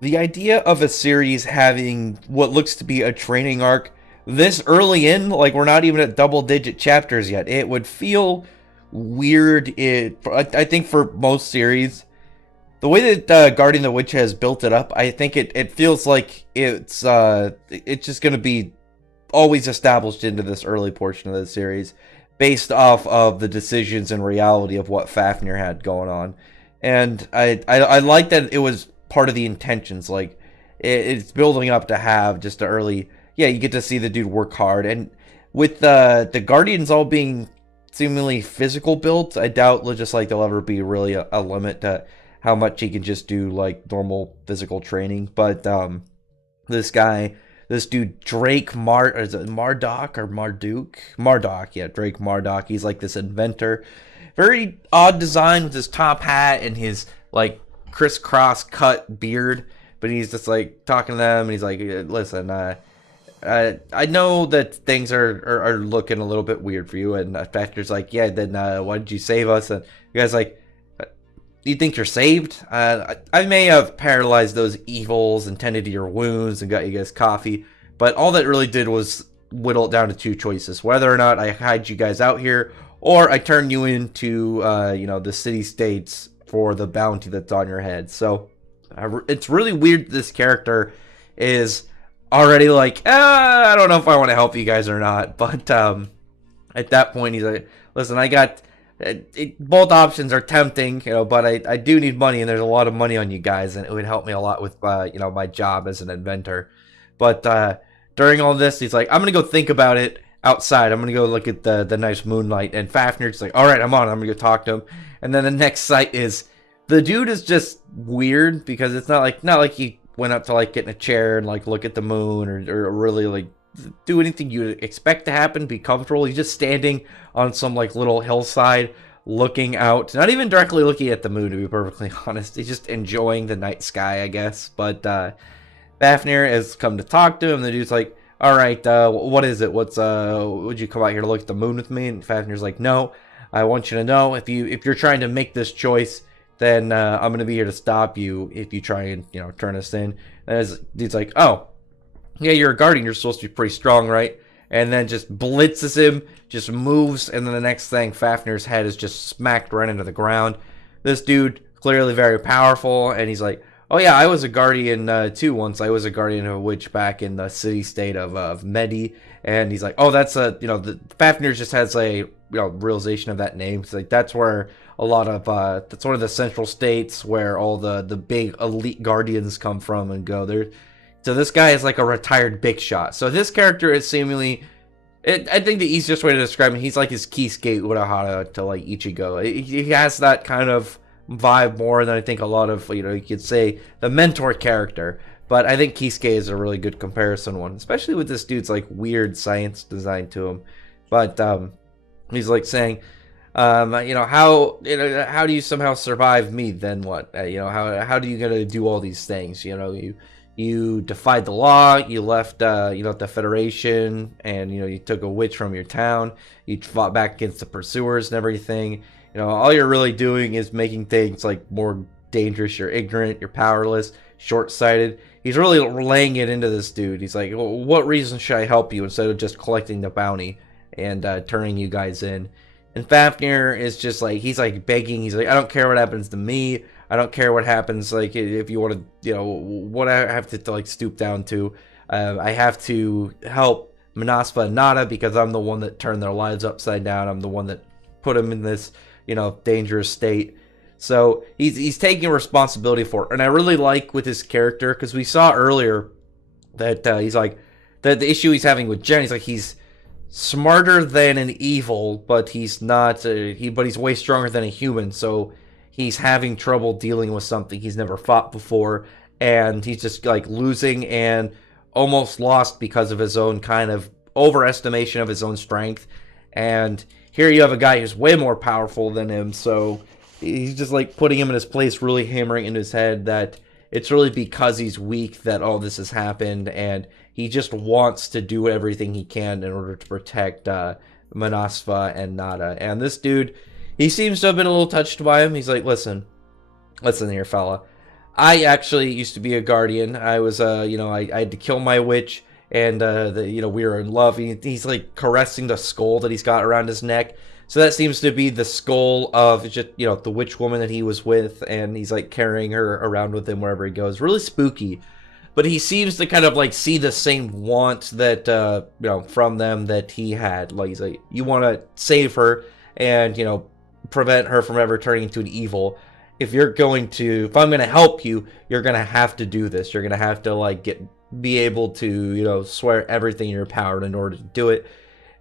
The idea of a series having what looks to be a training arc this early in, like we're not even at double digit chapters yet, it would feel weird. I think for most series, the way that Guardian the Witch has built it up, I think it feels like it's just going to be always established into this early portion of the series based off of the decisions and reality of what Fafnir had going on. And I like that it was part of the intentions. Like, it's building up to have just an early, yeah, you get to see the dude work hard. And with the Guardians all being seemingly physical builds, I doubt just like there'll ever be really a limit to how much he can just do like normal physical training. But this guy, this dude Drake is it Mardock or Marduk? Mardock, yeah, Drake Mardock. He's like this inventor. Very odd design with his top hat and his like crisscross cut beard. But he's just like talking to them, and he's like, "Listen, I know that things are looking a little bit weird for you." And Factor's like, "Yeah, then why did you save us?" And you guys like, "You think you're saved? I may have paralyzed those evils and tended to your wounds and got you guys coffee, but all that really did was whittle it down to two choices: whether or not I hide you guys out here, or I turn you into, the city states for the bounty that's on your head." So it's really weird. This character is already like, I don't know if I want to help you guys or not. But at that point, he's like, "Listen, I got." Both options are tempting, but I do need money, and there's a lot of money on you guys, and it would help me a lot with, my job as an inventor. But during all this, he's like, "I'm gonna go think about it outside. I'm gonna go look at the nice moonlight." And Fafnir's like, "All right, I'm on. I'm gonna go talk to him." And then the next sight is the dude is just weird because it's not like he went up to like get in a chair and like look at the moon or really like do anything you expect to happen, be comfortable. He's just standing on some like little hillside looking out, not even directly looking at the moon, to be perfectly honest. He's just enjoying the night sky, I guess. But Fafnir has come to talk to him. The dude's like, "All right, what is it? Would you come out here to look at the moon with me?" And Fafnir's like, "No, I want you to know, if you're trying to make this choice, then I'm gonna be here to stop you if you try and turn us in." And the dude's like, "Oh, yeah, you're a guardian. You're supposed to be pretty strong, right?" And then just blitzes him, just moves, and then the next thing, Fafnir's head is just smacked right into the ground. This dude, clearly very powerful, and he's like, "Oh yeah, I was a guardian too once. I was a guardian of a witch back in the city-state of Medi." And he's like, "Oh, that's Fafnir just has a realization of that name. It's like that's where a lot of that's one of the central states where all the big elite guardians come from and go there." So this guy is like a retired big shot. So this character is seemingly, I think the easiest way to describe him, he's like his Kisuke Urahara to like Ichigo. He has that kind of vibe more than I think a lot of, you could say the mentor character. But I think Kisuke is a really good comparison one, especially with this dude's like weird science design to him. But he's like saying, how do you somehow survive me? Then what? How do you gonna do all these things? You defied the law. You left, the Federation, and you took a witch from your town. You fought back against the pursuers and everything. All you're really doing is making things like more dangerous. You're ignorant. You're powerless. Short-sighted. He's really laying it into this dude. He's like, "Well, what reason should I help you instead of just collecting the bounty and turning you guys in?" And Fafnir is just like, he's like begging. He's like, "I don't care what happens to me. I don't care what happens, like, if you want to, what I have to like, stoop down to. I have to help Manaspa and Nada because I'm the one that turned their lives upside down. I'm the one that put them in this, dangerous state." So he's taking responsibility for it. And I really like with his character, because we saw earlier that he's like, the issue he's having with Jen, he's smarter than an evil, but he's not, but he's way stronger than a human. So he's having trouble dealing with something he's never fought before, and he's just like losing and almost lost because of his own kind of overestimation of his own strength. And here you have a guy who's way more powerful than him, so he's just like putting him in his place, really hammering in his head that it's really because he's weak that all this has happened, and he just wants to do everything he can in order to protect Manasva and Nada. And this dude, he seems to have been a little touched by him. He's like, listen here, fella. I actually used to be a guardian. I was, I had to kill my witch, and we were in love. He's like caressing the skull that he's got around his neck. So that seems to be the skull of just, the witch woman that he was with, and he's like carrying her around with him wherever he goes. Really spooky. But he seems to kind of like see the same want that, from them that he had. Like, he's like, you want to save her and, prevent her from ever turning into an evil. If I'm going to help you, you're going to have to do this. You're going to have to like be able to, swear everything in your power in order to do it.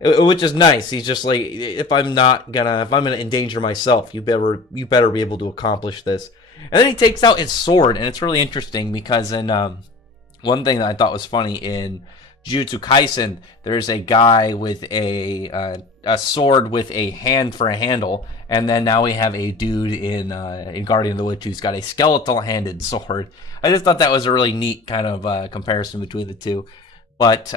Which is nice. He's just like, if I'm gonna endanger myself, you better be able to accomplish this. And then he takes out his sword, and it's really interesting because in one thing that I thought was funny in Jujutsu Kaisen, there's a guy with a sword with a hand for a handle, and then now we have a dude in Guardian of the Witch who's got a skeletal-handed sword. I just thought that was a really neat kind of comparison between the two. But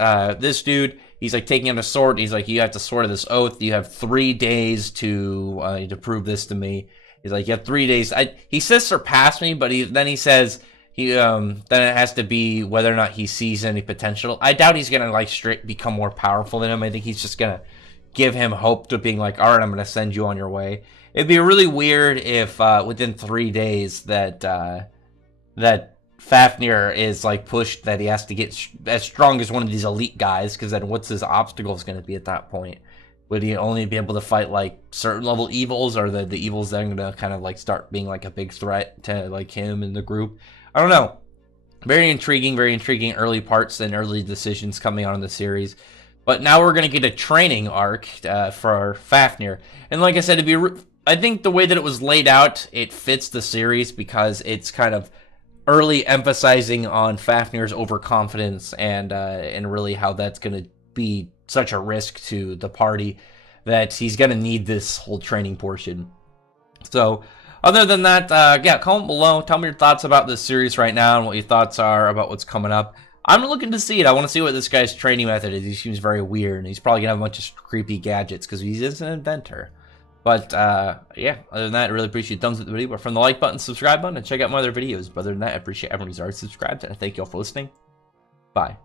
this dude, he's like taking out a sword. He's like, you have to swear to this oath. You have 3 days to prove this to me. He's like, you have 3 days. He says surpass me, but then he says then it has to be whether or not he sees any potential. I doubt he's gonna like straight become more powerful than him. I think he's just gonna give him hope to being like, all right, I'm gonna send you on your way. It'd be really weird if within 3 days that Fafnir is like pushed that he has to get as strong as one of these elite guys, because then what's his obstacles going to be at that point? Would he only be able to fight like certain level evils, or the evils that are going to kind of like start being like a big threat to like him and the group? I don't know. Very intriguing early parts and early decisions coming on in the series. But now we're going to get a training arc for Fafnir. And like I said, I think the way that it was laid out, it fits the series because it's kind of early emphasizing on Fafnir's overconfidence and really how that's going to be such a risk to the party that he's going to need this whole training portion. So other than that, comment below. Tell me your thoughts about this series right now and what your thoughts are about what's coming up. I'm looking to see it. I want to see what this guy's training method is. He seems very weird, and he's probably going to have a bunch of creepy gadgets because he's an inventor. But, yeah, other than that, I really appreciate thumbs up the video. But from the like button, subscribe button, and check out my other videos. But other than that, I appreciate everyone who's already subscribed, and I thank you all for listening. Bye.